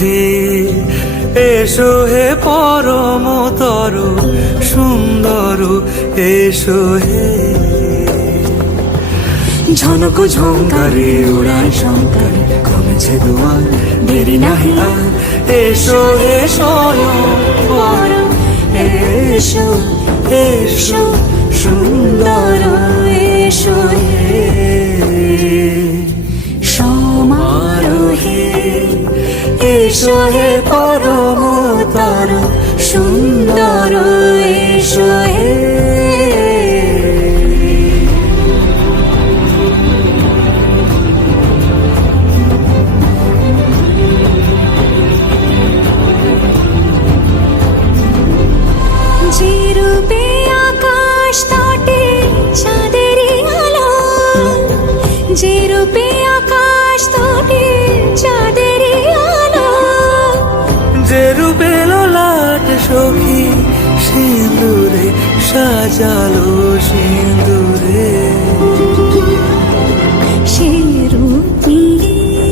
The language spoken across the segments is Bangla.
হে, এসো হে পরমতর সুন্দর, এসো হে। ঝনক ঝঙ্কারে উড়ায় শঙ্কার, কমেছে দুয়ার, দেরি নাহি আর। এসো হে স্বয়ংবর, এসো এসো সুন্দর, এসো হে সমারোহে। এসো হে পরমতর সুন্দর, এসো হে। যে রূপে আকাশ তটে চাঁদেরই আলো, যে রূপে আকাশ তটে চাঁদেরই আলো, যে রূপে ললাট সখী সিঁদুরে সাজালো সিঁদুরে। সে রূপ নিয়ে,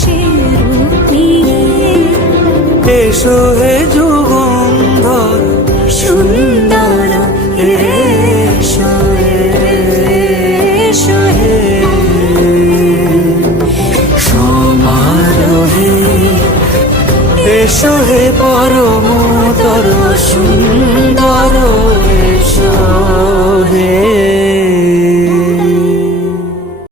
সে রূপ নিয়ে। এসো হে যুগন্ধর সুন্দর, এসো এসো হে সমারোহে। এসো হে পরমতর